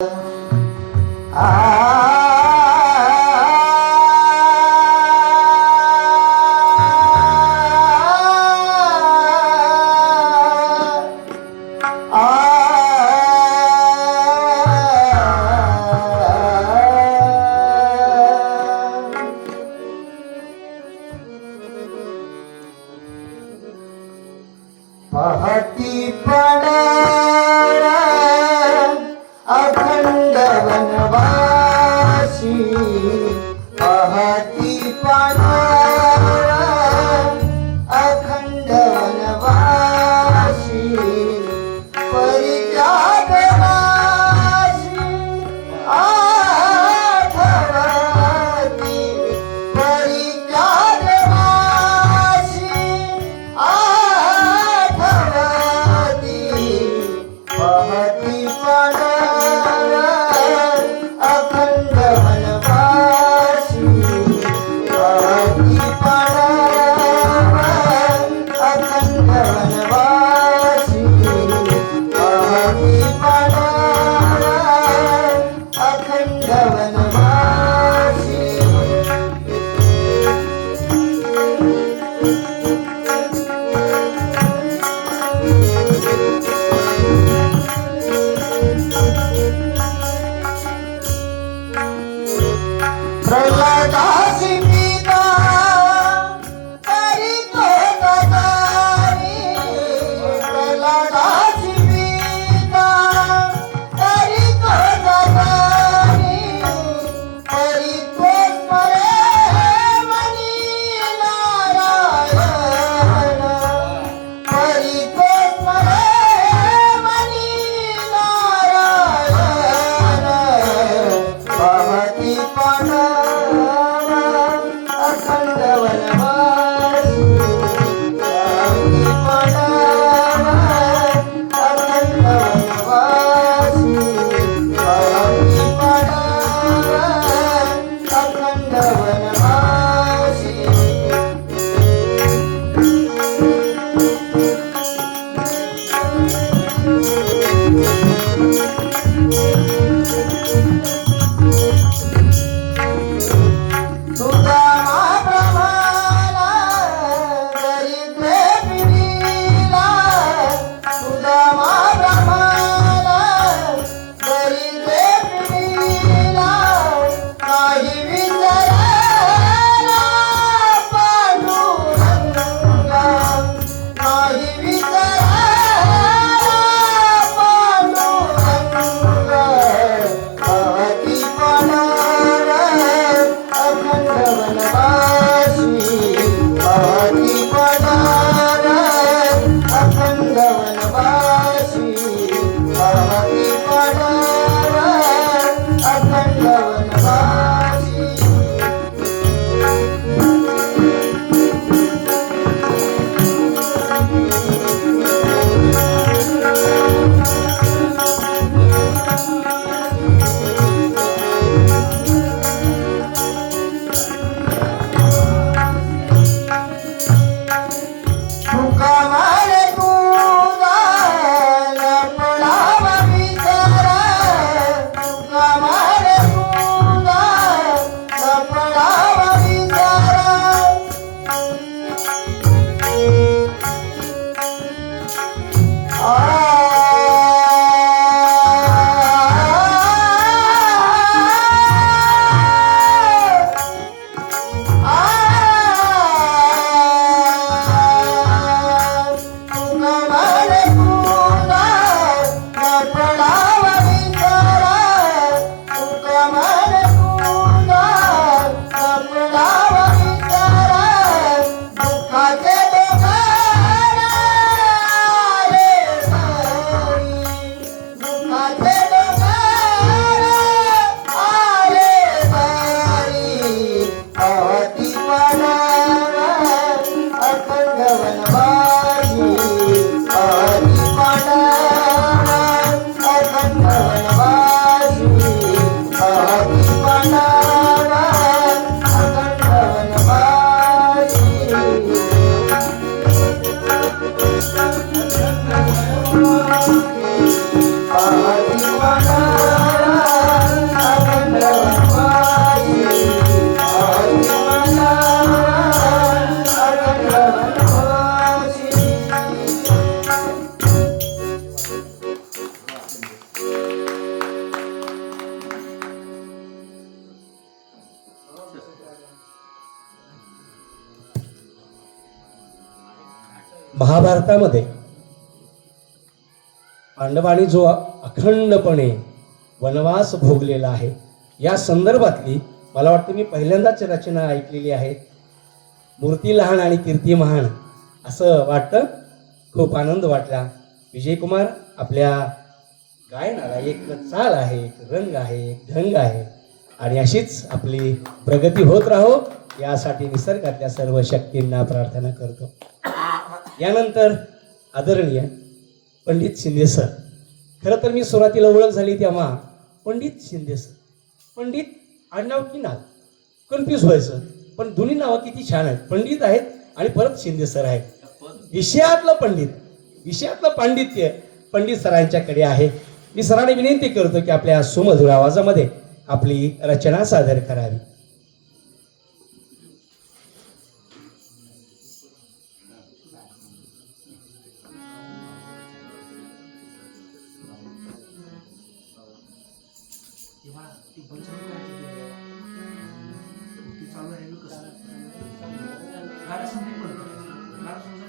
पहाटी पडाला अखंड वनवासी, पहाटी पडाला अखंड वनवासी, परित्यागवासी आठवती, परित्यागवासी पहाटी पडाला अखंड वनवासी, पहाटी पडाला अखंड वनवासी, पहाटी पडाला अखंड वनवासी। प्रल्हादासी पिता करीतो तदारी, प्रल्हादासी पिता करीतो तदारी, करीतो स्मरे मनी नारायण, करीतो स्मरे मनी नारायण, पहाटी पडाला महाभारतामध्ये पांडवांनी जो अखंडपणे वनवास भोगलेला आहे या संदर्भातली मला वाटतं मी पहिल्यांदाच रचना ऐकलेली आहे. मूर्ती लहान आणि कीर्ती महान असं वाटतं. खूप आनंद वाटला. विजयकुमार, आपल्या गायनाला एक चाल आहे, एक रंग आहे, एक ढंग आहे आणि अशीच आपली प्रगती होत राहो यासाठी निसर्गातल्या सर्व शक्तींना प्रार्थना करतो. यानंतर आदरणीय पंडित शिंदे सर. खरं तर मी सुरुवातीला ओळख झाली तेव्हा पंडित शिंदे सर, पंडित आडनाव की नाव कन्फ्यूज व्हायचं, पण दोन्ही नावं किती छान आहेत. पंडित आहेत आणि परत शिंदे सर आहेत. विषयातलं पंडित, विषयातलं पांडित्य पंडित सरांच्याकडे आहे. मी सरांना विनंती करतो की आपल्या सुमधुर आवाजामध्ये आपली रचना सादर करावी. गाडा संदीप बोलतो. गाडा